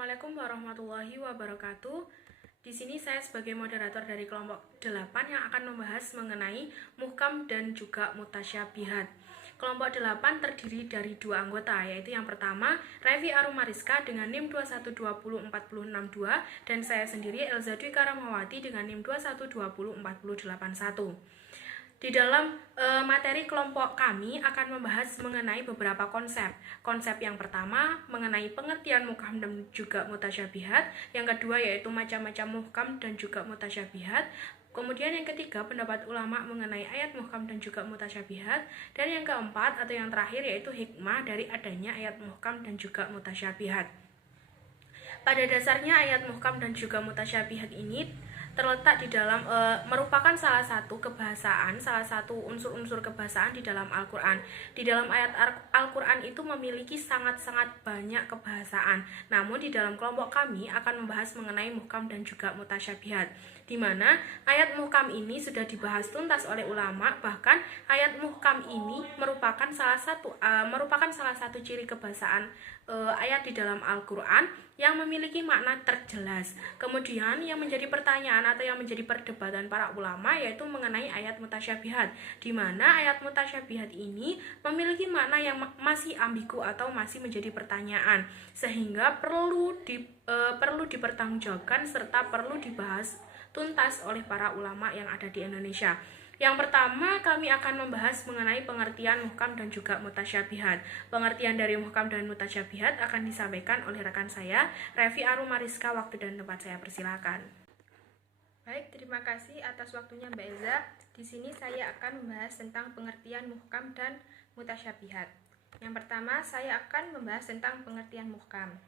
Assalamualaikum warahmatullahi wabarakatuh. Di sini saya sebagai moderator dari kelompok 8 yang akan membahas mengenai muhkam dan juga mutasyabihat. Kelompok 8 terdiri dari dua anggota, yaitu yang pertama Revi Arumariska dengan NIM 2120462 dan saya sendiri Elza Dwi Karamawati dengan NIM 2120481. Di dalam materi kelompok kami akan membahas mengenai beberapa konsep. Konsep yang pertama mengenai pengertian muhkam dan juga mutasyabihat. Yang kedua yaitu macam-macam muhkam dan juga mutasyabihat. Kemudian yang ketiga pendapat ulama mengenai ayat muhkam dan juga mutasyabihat. Dan yang keempat atau yang terakhir yaitu hikmah dari adanya ayat muhkam dan juga mutasyabihat. Pada dasarnya ayat muhkam dan juga mutasyabihat ini terletak di dalam merupakan salah satu kebahasaan, salah satu unsur-unsur kebahasaan di dalam Al-Quran. Di dalam ayat Al-Quran itu memiliki sangat-sangat banyak kebahasaan. Namun di dalam kelompok kami akan membahas mengenai muhkam dan juga mutasyabihat, di mana ayat muhkam ini sudah dibahas tuntas oleh ulama. Bahkan ayat muhkam ini merupakan salah satu ciri kebahasaan ayat di dalam Al-Quran yang memiliki makna terjelas. Kemudian yang menjadi pertanyaan atau yang menjadi perdebatan para ulama yaitu mengenai ayat mutasyabihat, di mana ayat mutasyabihat ini memiliki makna yang masih ambigu atau masih menjadi pertanyaan, sehingga perlu dipertanggungjawabkan serta perlu dibahas tuntas oleh para ulama yang ada di Indonesia. Yang pertama, kami akan membahas mengenai pengertian muhkam dan juga mutasyabihat. Pengertian dari muhkam dan mutasyabihat akan disampaikan oleh rekan saya, Revi Arumariska. Waktu dan tempat saya persilakan. Baik, terima kasih atas waktunya Mbak Elza. Di sini saya akan membahas tentang pengertian muhkam dan mutasyabihat. Yang pertama, saya akan membahas tentang pengertian muhkam.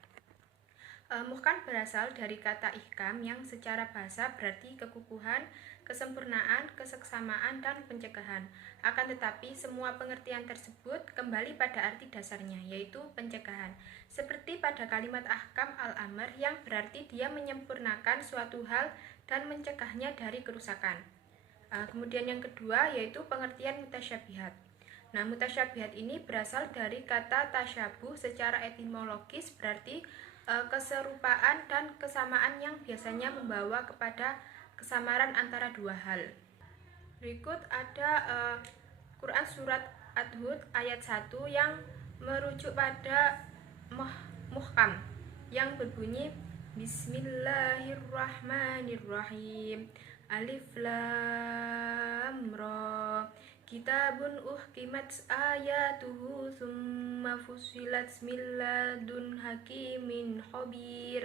Muhkam berasal dari kata ihkam yang secara bahasa berarti kekukuhan, kesempurnaan, keseksamaan, dan pencegahan. Akan tetapi semua pengertian tersebut kembali pada arti dasarnya, yaitu pencegahan. Seperti pada kalimat ahkam al-amr yang berarti dia menyempurnakan suatu hal dan mencegahnya dari kerusakan. Kemudian yang kedua yaitu pengertian mutasyabihat. Nah, mutasyabihat ini berasal dari kata tasyabuh secara etimologis berarti keserupaan dan kesamaan yang biasanya membawa kepada kesamaran antara dua hal. Berikut ada Quran Surat Ad-Hud ayat 1 yang merujuk pada muhkam yang berbunyi Bismillahirrahmanirrahim. Alif Lam Ra. Kitabun uhkimat ayatuhu summa fusilat min ladun hakimin khabir.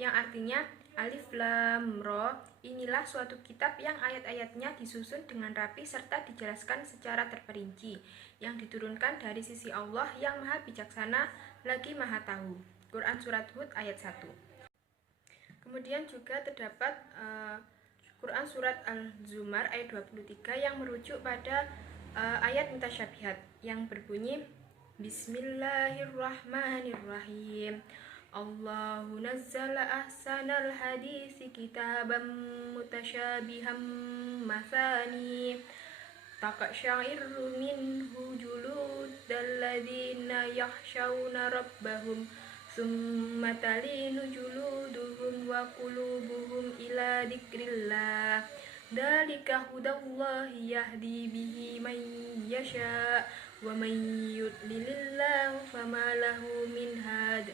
Yang artinya Alif Lam Ra, inilah suatu kitab yang ayat-ayatnya disusun dengan rapi serta dijelaskan secara terperinci, yang diturunkan dari sisi Allah yang maha bijaksana lagi maha tahu. Quran Surat Hud ayat 1. Kemudian juga terdapat Quran Surat Al-Zumar ayat 23 yang merujuk pada ayat mutasyabihat yang berbunyi Bismillahirrahmanirrahim. Allahu nazzala ahsanal hadisi kitaban mutasyabiham mathani taqsya'irru minhu juludal ladzina yakhshawna rabbahum summa talinu juluduhum wa qulubuhum ila dzikrillah. Dzalika hudallahi yahdi bihi man yasha wa man yudlilillahu fama lahu min had.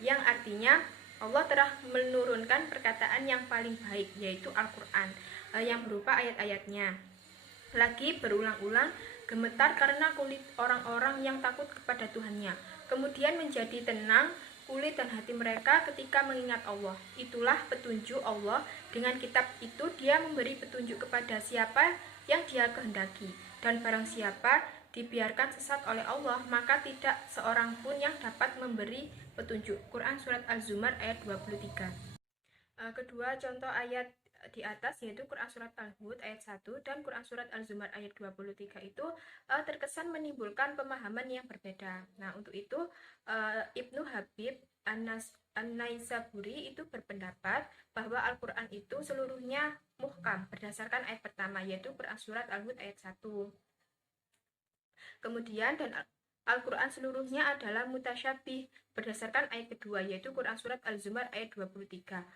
Yang artinya Allah telah menurunkan perkataan yang paling baik, yaitu Al-Quran, yang berupa ayat-ayatnya. Lagi berulang-ulang gemetar karena kulit orang-orang yang takut kepada Tuhannya, kemudian menjadi tenang kulit dan hati mereka ketika mengingat Allah. Itulah petunjuk Allah. Dengan kitab itu dia memberi petunjuk kepada siapa yang dia kehendaki, dan barang siapa dibiarkan sesat oleh Allah, maka tidak seorang pun yang dapat memberi petunjuk. Quran Surat Al-Zumar ayat 23. Kedua contoh ayat di atas yaitu Quran Surat Al-Hud ayat 1 dan Quran Surat Al-Zumar ayat 23 itu terkesan menimbulkan pemahaman yang berbeda. Nah, untuk itu Ibnu Habib An-Naisaburi itu berpendapat bahwa Al-Quran itu seluruhnya muhkam berdasarkan ayat pertama yaitu Quran Surat Al-Hud ayat 1. Kemudian Al-Quran seluruhnya adalah mutasyabih berdasarkan ayat kedua, yaitu Quran Surat Al-Zumar ayat 23.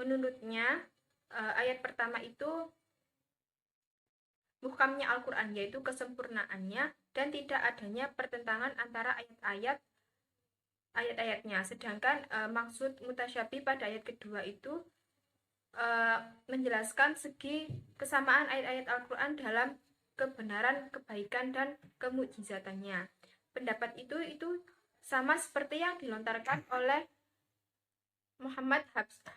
Menurutnya, ayat pertama itu muhkamnya Al-Quran, yaitu kesempurnaannya dan tidak adanya pertentangan antara ayat-ayatnya. Sedangkan maksud mutasyabih pada ayat kedua itu menjelaskan segi kesamaan ayat-ayat Al-Quran dalam kebenaran, kebaikan, dan kemukjizatannya. Pendapat itu sama seperti yang dilontarkan oleh Muhammad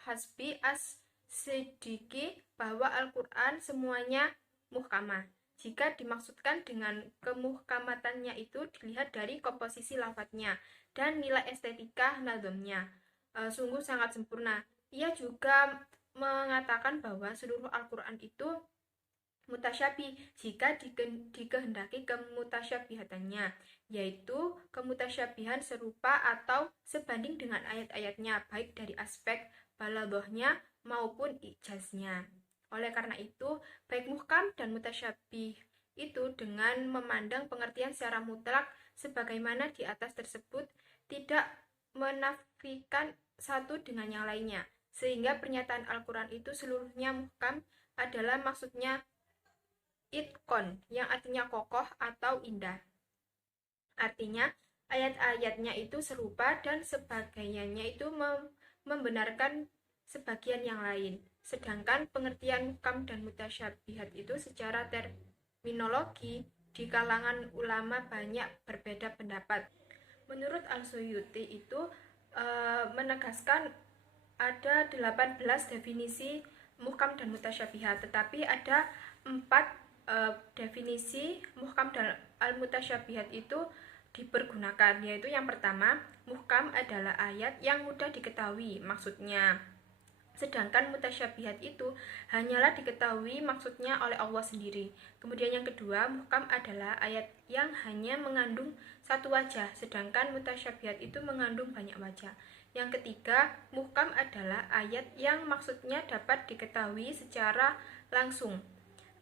Hasbi As-Siddiqi bahwa Al-Quran semuanya muhkamah. Jika dimaksudkan dengan kemuhkamatannya itu dilihat dari komposisi lafadznya dan nilai estetika nadhamnya. Sungguh sangat sempurna. Ia juga mengatakan bahwa seluruh Al-Quran itu mutasyabih jika dikehendaki kemutasyabihatannya, yaitu kemutasyabihan serupa atau sebanding dengan ayat-ayatnya, baik dari aspek balaghahnya maupun ijaznya. Oleh karena itu, baik muhkam dan mutasyabih itu dengan memandang pengertian secara mutlak sebagaimana di atas tersebut tidak menafikan satu dengan yang lainnya, sehingga pernyataan Al-Quran itu seluruhnya muhkam adalah maksudnya itqon, yang artinya kokoh atau indah. Artinya, ayat-ayatnya itu serupa dan sebagainya itu membenarkan sebagian yang lain. Sedangkan pengertian muhkam dan mutasyabihat itu secara terminologi di kalangan ulama banyak berbeda pendapat. Menurut Al-Suyuti itu menegaskan ada 18 definisi muhkam dan mutasyabihat, tetapi ada 4 definisi muhkam dan al-mutasyabihat itu dipergunakan, yaitu yang pertama, muhkam adalah ayat yang mudah diketahui maksudnya, sedangkan mutasyabihat itu hanyalah diketahui maksudnya oleh Allah sendiri. Kemudian yang kedua, muhkam adalah ayat yang hanya mengandung satu wajah, sedangkan mutasyabihat itu mengandung banyak wajah. Yang ketiga, muhkam adalah ayat yang maksudnya dapat diketahui secara langsung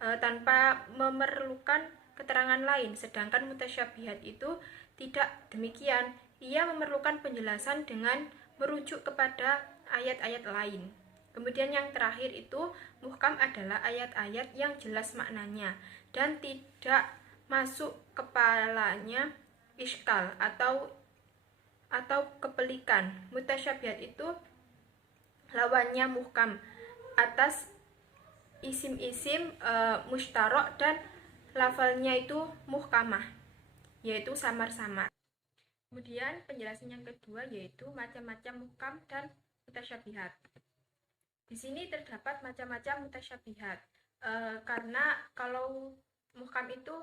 tanpa memerlukan keterangan lain, sedangkan mutasyabihat itu tidak demikian. Ia memerlukan penjelasan dengan merujuk kepada ayat-ayat lain. Kemudian yang terakhir itu, muhkam adalah ayat-ayat yang jelas maknanya dan tidak masuk kepalanya iskal atau kepelikan. Mutasyabihat itu lawannya muhkam atas isim-isim mustarok dan lafalnya itu muhkamah, yaitu samar-samar. Kemudian penjelasan yang kedua yaitu macam-macam muhkam dan mutasyabihat. Di sini terdapat macam-macam mutasyabihat karena kalau muhkam itu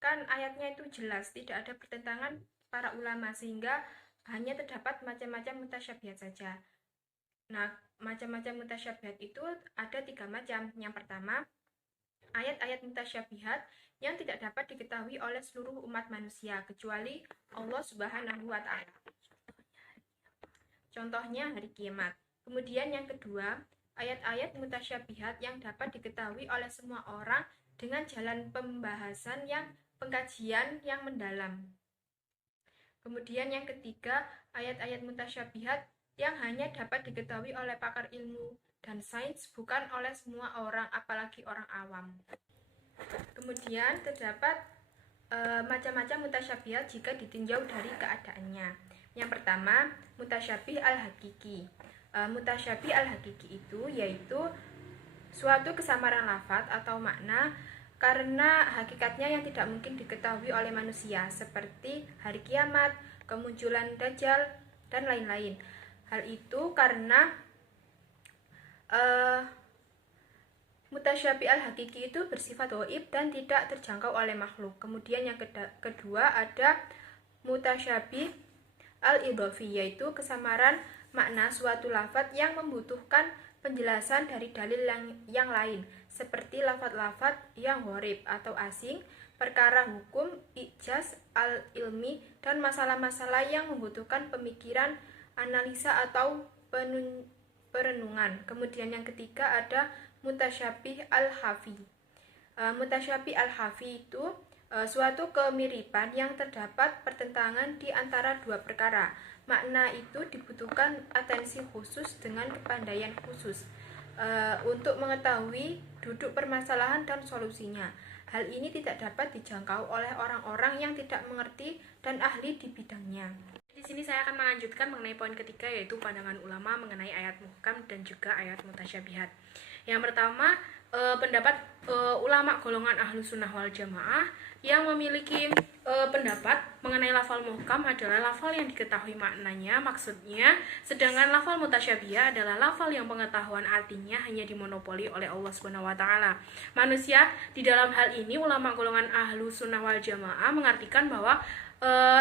kan ayatnya itu jelas, tidak ada pertentangan para ulama, sehingga hanya terdapat macam-macam mutasyabihat saja. Nah, macam-macam mutasyabihat itu ada 3 macam. Yang pertama, ayat-ayat mutasyabihat yang tidak dapat diketahui oleh seluruh umat manusia kecuali Allah Subhanahu wa Ta'ala. Contohnya hari kiamat. Kemudian yang kedua, ayat-ayat mutasyabihat yang dapat diketahui oleh semua orang dengan jalan pembahasan pengkajian yang mendalam. Kemudian yang ketiga, ayat-ayat mutasyabihat yang hanya dapat diketahui oleh pakar ilmu dan sains, bukan oleh semua orang, apalagi orang awam. Kemudian terdapat macam-macam mutasyabihat jika ditinjau dari keadaannya. Yang pertama, mutasyabih al-hakiki. Mutasyabih al-hakiki itu yaitu suatu kesamaran lafaz atau makna karena hakikatnya yang tidak mungkin diketahui oleh manusia, seperti hari kiamat, kemunculan dajjal, dan lain-lain. Hal itu karena mutasyabih al-hakiki itu bersifat ghaib dan tidak terjangkau oleh makhluk. Kemudian yang kedua ada mutasyabih al-idhofi, yaitu kesamaran makna suatu lafaz yang membutuhkan penjelasan dari dalil yang lain, seperti lafaz-lafaz yang gharib atau asing, perkara hukum, ijaz, al-ilmi, dan masalah-masalah yang membutuhkan pemikiran, analisa atau perenungan. Kemudian yang ketiga ada mutasyabih al-hafi. Mutasyabih al-hafi itu suatu kemiripan yang terdapat pertentangan di antara dua perkara. Makna itu dibutuhkan atensi khusus dengan kepandaian khusus untuk mengetahui duduk permasalahan dan solusinya. Hal ini tidak dapat dijangkau oleh orang-orang yang tidak mengerti dan ahli di bidangnya. Di sini saya akan melanjutkan mengenai poin ketiga, yaitu pandangan ulama mengenai ayat muhkam dan juga ayat mutasyabihat. Yang pertama, pendapat ulama golongan ahlu sunnah wal jamaah yang memiliki pendapat mengenai lafal muhkam adalah lafal yang diketahui maknanya, maksudnya, sedangkan lafal mutasyabih adalah lafal yang pengetahuan artinya hanya dimonopoli oleh Allah Subhanahu wa taala. Manusia di dalam hal ini ulama golongan ahlu sunnah wal jamaah mengartikan bahwa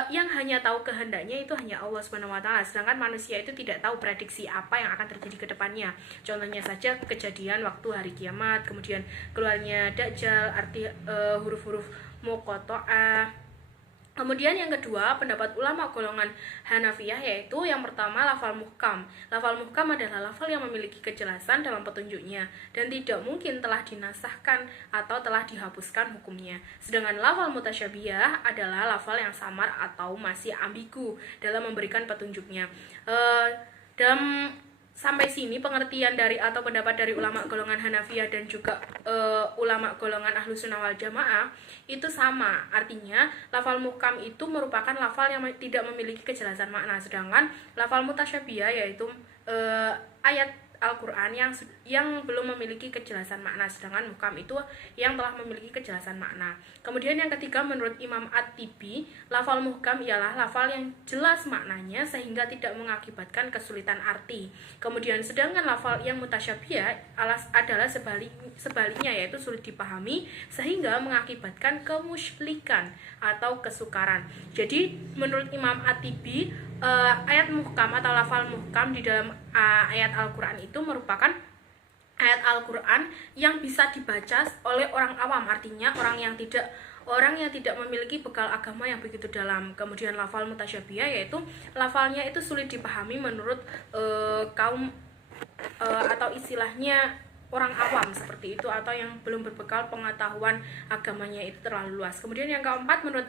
yang hanya tahu kehendaknya itu hanya Allah Subhanahu wa taala, sedangkan manusia itu tidak tahu prediksi apa yang akan terjadi ke depannya. Contohnya saja kejadian waktu hari kiamat, kemudian keluarnya Dajjal, arti huruf-huruf muqatta'ah. Kemudian yang kedua, pendapat ulama golongan Hanafiyah, yaitu yang pertama lafal muhkam. Lafal muhkam adalah lafal yang memiliki kejelasan dalam petunjuknya dan tidak mungkin telah dinasahkan atau telah dihapuskan hukumnya. Sedangkan lafal mutasyabih adalah lafal yang samar atau masih ambigu dalam memberikan petunjuknya. Dalam sampai sini pengertian dari atau pendapat dari ulama golongan Hanafiyah dan juga ulama golongan ahlu sunnah wal jamaah itu sama. Artinya lafal muhkam itu merupakan lafal yang tidak memiliki kejelasan makna, sedangkan lafal mutasyabih yaitu ayat Al-Quran yang belum memiliki kejelasan makna, sedangkan muhkam itu yang telah memiliki kejelasan makna. Kemudian yang ketiga, menurut Imam At-Tibi, lafal muhkam ialah lafal yang jelas maknanya sehingga tidak mengakibatkan kesulitan arti. Kemudian sedangkan lafal yang mutasyabih adalah sebaliknya, yaitu sulit dipahami sehingga mengakibatkan kemusyrikan atau kesukaran. Jadi menurut Imam At-Tibi, ayat muhkam atau lafal muhkam di dalam ayat Al-Quran itu merupakan ayat Al-Quran yang bisa dibaca oleh orang awam, artinya orang yang tidak memiliki bekal agama yang begitu dalam. Kemudian lafal mutasyabih yaitu lafalnya itu sulit dipahami menurut kaum atau istilahnya orang awam seperti itu, atau yang belum berbekal pengetahuan agamanya itu terlalu luas. Kemudian yang keempat, menurut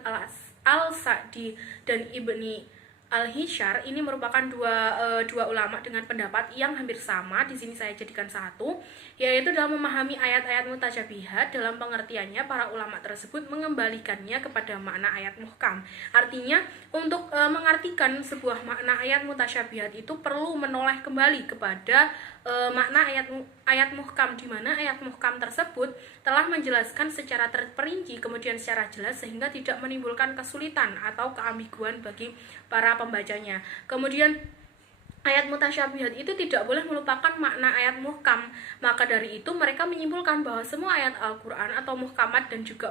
Al-Sa'di dan Ibni Al-Hishar, ini merupakan dua ulama dengan pendapat yang hampir sama. Di sini saya jadikan satu, yaitu dalam memahami ayat-ayat mutasyabihat. Dalam pengertiannya, para ulama tersebut mengembalikannya kepada makna ayat muhkam. Artinya, untuk mengartikan sebuah makna ayat mutasyabihat itu perlu menoleh kembali kepada makna ayat muhkam, di mana ayat muhkam tersebut telah menjelaskan secara terperinci kemudian secara jelas sehingga tidak menimbulkan kesulitan atau keambiguan bagi para pembacanya. Kemudian ayat mutasyabihat itu tidak boleh melupakan makna ayat muhkam. Maka dari itu mereka menyimpulkan bahwa semua ayat Al-Quran atau muhkamat dan juga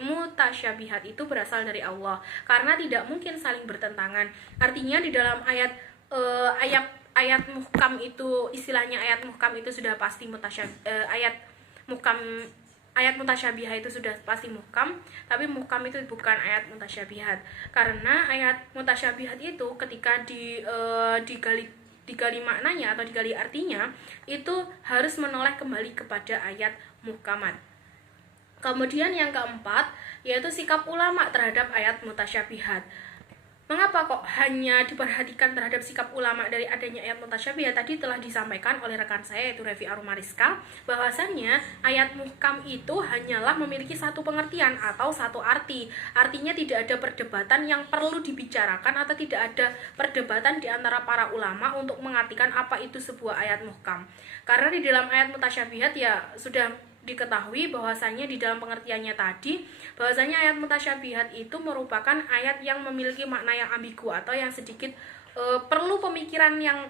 mutasyabihat itu berasal dari Allah, karena tidak mungkin saling bertentangan. Artinya di dalam ayat muhkam itu, istilahnya ayat muhkam itu sudah pasti ayat mutasyabihat itu sudah pasti muhkam, tapi muhkam itu bukan ayat mutasyabihat, karena ayat mutasyabihat itu ketika digali maknanya atau digali artinya itu harus menoleh kembali kepada ayat muhkamat. Kemudian yang keempat, yaitu sikap ulama terhadap ayat mutasyabihat. Mengapa kok hanya diperhatikan terhadap sikap ulama dari adanya ayat mutasyabihat? Tadi telah disampaikan oleh rekan saya, yaitu Revi Arumariska, bahwasannya ayat muhkam itu hanyalah memiliki satu pengertian atau satu arti. Artinya tidak ada perdebatan yang perlu dibicarakan atau tidak ada perdebatan di antara para ulama untuk mengartikan apa itu sebuah ayat muhkam. Karena di dalam ayat mutasyabihat ya sudah diketahui bahwasanya di dalam pengertiannya tadi, bahwasanya ayat mutasyabihat itu merupakan ayat yang memiliki makna yang ambigu atau yang sedikit perlu pemikiran yang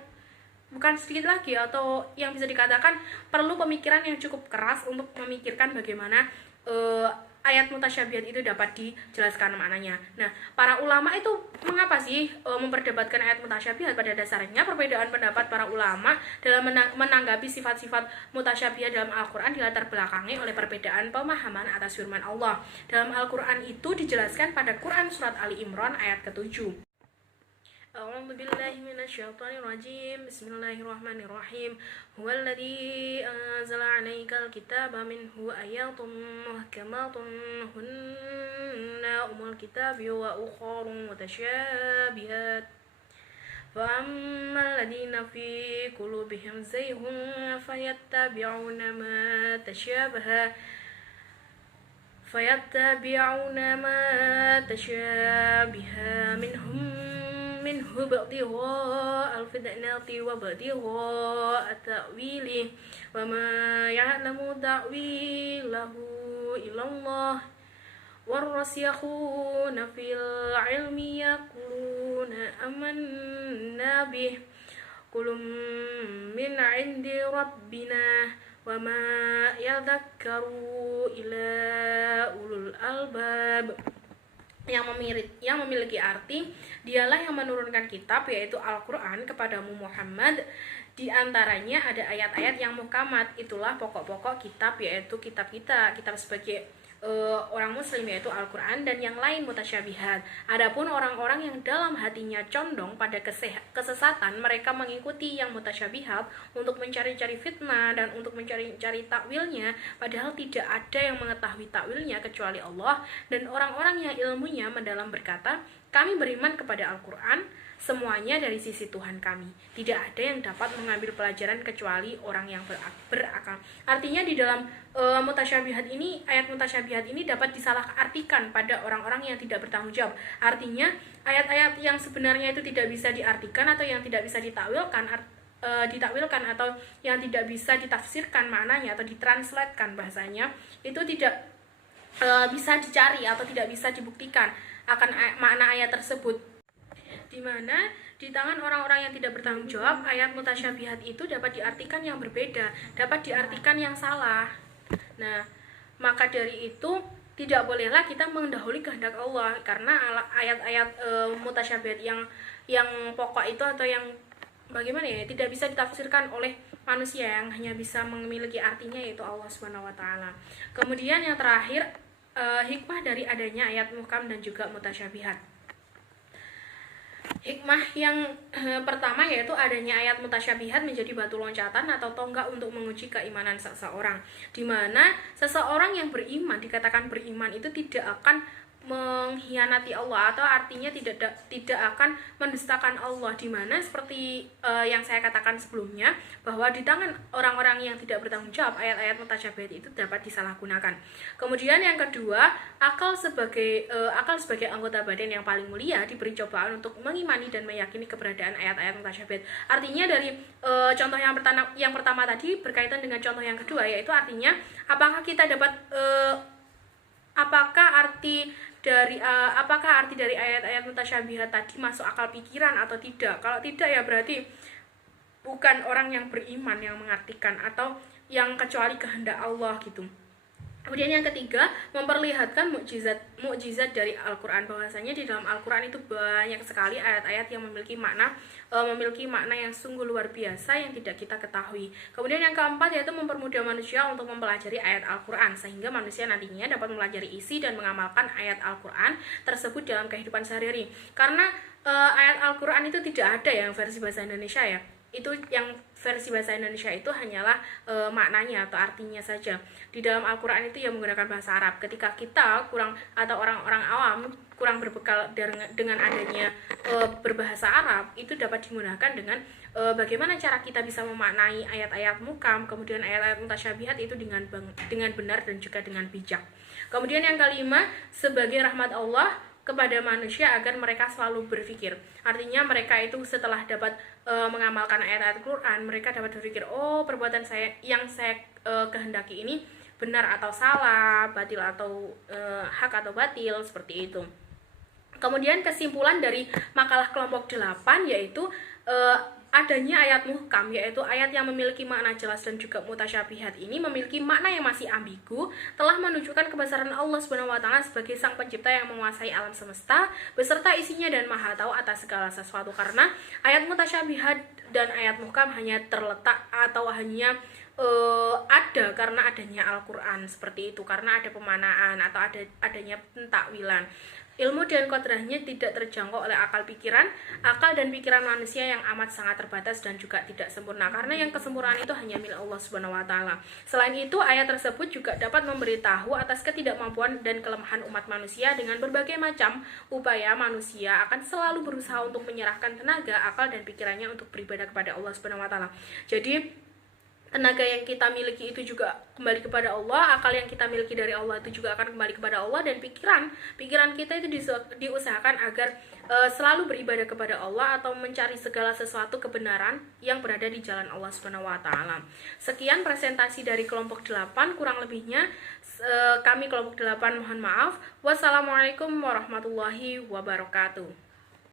bukan sedikit lagi, atau yang bisa dikatakan perlu pemikiran yang cukup keras untuk memikirkan bagaimana ayat mutasyabihat itu dapat dijelaskan maknanya. Nah, para ulama itu mengapa sih memperdebatkan ayat mutasyabihat? Pada dasarnya perbedaan pendapat para ulama dalam menanggapi sifat-sifat mutasyabihat dalam Al-Quran dilatar belakangi oleh perbedaan pemahaman atas firman Allah. Dalam Al-Quran itu dijelaskan pada Quran surat Ali Imran ayat ke-7. أعوذ بالله من الشيطان الرجيم بسم الله الرحمن الرحيم هو الذي أنزل عليك الكتاب منه آيات محكمات هن أم الكتاب وأخر متشابهات فأما الذين في قلوبهم زيغ فيتبعون ما تشابه منه ابتغاء الفتنة وابتغاء تأويله وما يعلم تأويله إلا الله والراسخون في العلم يقولون آمنا به كل من عند ربنا وما يذكر إلا أولو الألباب. Yang memiliki arti, dialah yang menurunkan kitab yaitu Al-Quran kepadamu Muhammad. Di antaranya ada ayat-ayat yang muhkamat, itulah pokok-pokok kitab yaitu kitab sebagai orang muslim yaitu Al-Quran, dan yang lain mutasyabihat. Adapun orang-orang yang dalam hatinya condong pada kesesatan, mereka mengikuti yang mutasyabihat untuk mencari-cari fitnah dan untuk mencari-cari takwilnya, padahal tidak ada yang mengetahui takwilnya kecuali Allah. Dan orang-orang yang ilmunya mendalam berkata, kami beriman kepada Al-Quran, semuanya dari sisi Tuhan kami. Tidak ada yang dapat mengambil pelajaran kecuali orang yang berakal. Artinya di dalam mutasyabihat ini, ayat mutasyabihat ini dapat disalahartikan pada orang-orang yang tidak bertanggung jawab. Artinya ayat-ayat yang sebenarnya itu tidak bisa diartikan atau yang tidak bisa ditakwilkan atau yang tidak bisa ditafsirkan maknanya atau ditranslatekan bahasanya, itu tidak bisa dicari atau tidak bisa dibuktikan akan makna ayat tersebut, di mana di tangan orang-orang yang tidak bertanggung jawab, ayat mutasyabihat itu dapat diartikan yang berbeda, dapat diartikan yang salah. Nah, maka dari itu tidak bolehlah kita mendahului kehendak Allah, karena ayat-ayat mutasyabihat yang pokok itu atau yang bagaimana ya, tidak bisa ditafsirkan oleh manusia, yang hanya bisa memiliki artinya yaitu Allah Subhanahu wa taala. Kemudian yang terakhir, hikmah dari adanya ayat muhkam dan juga mutasyabihat. Hikmah yang pertama yaitu adanya ayat mutasyabihat menjadi batu loncatan atau tonggak untuk menguji keimanan seseorang, di mana seseorang yang beriman, dikatakan beriman itu tidak akan mengkhianati Allah, atau artinya tidak akan mendustakan Allah, di mana seperti yang saya katakan sebelumnya, bahwa di tangan orang-orang yang tidak bertanggung jawab, ayat-ayat mutasyabihat itu dapat disalahgunakan. Kemudian yang kedua, akal sebagai anggota badan yang paling mulia diberi cobaan untuk mengimani dan meyakini keberadaan ayat-ayat mutasyabihat. Artinya dari contoh yang pertama tadi berkaitan dengan contoh yang kedua, yaitu artinya apakah kita dapat apakah arti dari ayat-ayat mutasyabihat tadi masuk akal pikiran atau tidak? Kalau tidak, ya berarti bukan orang yang beriman yang mengartikan, atau yang kecuali kehendak Allah gitu. Kemudian yang ketiga, memperlihatkan mukjizat dari Al-Quran, bahwasanya di dalam Al-Quran itu banyak sekali ayat-ayat yang memiliki makna yang sungguh luar biasa yang tidak kita ketahui. Kemudian yang keempat yaitu mempermudah manusia untuk mempelajari ayat Al-Quran, sehingga manusia nantinya dapat mempelajari isi dan mengamalkan ayat Al-Quran tersebut dalam kehidupan sehari-hari. Karena ayat Al-Quran itu tidak ada yang versi bahasa Indonesia ya. Itu yang versi bahasa Indonesia itu hanyalah maknanya atau artinya saja. Di dalam Al-Quran itu yang menggunakan bahasa Arab. Ketika kita atau orang-orang awam kurang berbekal dengan adanya berbahasa Arab, itu dapat digunakan dengan bagaimana cara kita bisa memaknai ayat-ayat muhkam, kemudian ayat-ayat mutasyabihat itu dengan benar dan juga dengan bijak. Kemudian yang kelima, sebagai rahmat Allah kepada manusia agar mereka selalu berpikir. Artinya mereka itu setelah dapat mengamalkan ayat-ayat Quran, mereka dapat berpikir, oh perbuatan saya kehendaki ini benar atau salah, batil atau hak atau batil, seperti itu. Kemudian kesimpulan dari makalah kelompok 8 yaitu adanya ayat muhkam, yaitu ayat yang memiliki makna jelas dan juga mutasyabihat ini memiliki makna yang masih ambigu, telah menunjukkan kebesaran Allah Subhanahu wa taala sebagai sang pencipta yang menguasai alam semesta beserta isinya dan maha tahu atas segala sesuatu. Karena ayat mutasyabihat dan ayat muhkam hanya terletak atau hanya ada karena adanya Al-Quran, seperti itu, karena ada pemanaan atau adanya pentakwilan. Ilmu dan kodrahnya tidak terjangkau oleh akal dan pikiran manusia yang amat sangat terbatas dan juga tidak sempurna, karena yang kesempurnaan itu hanya milik Allah Subhanahu wa taala. Selain itu, ayat tersebut juga dapat memberitahu atas ketidakmampuan dan kelemahan umat manusia. Dengan berbagai macam upaya, manusia akan selalu berusaha untuk menyerahkan tenaga, akal dan pikirannya untuk beribadah kepada Allah Subhanahu wa taala. Jadi tenaga yang kita miliki itu juga kembali kepada Allah, akal yang kita miliki dari Allah itu juga akan kembali kepada Allah, dan pikiran kita itu diusahakan agar selalu beribadah kepada Allah atau mencari segala sesuatu kebenaran yang berada di jalan Allah Subhanahu wa taala. Sekian presentasi dari kelompok 8, kurang lebihnya kami kelompok 8 mohon maaf. Wassalamualaikum warahmatullahi wabarakatuh.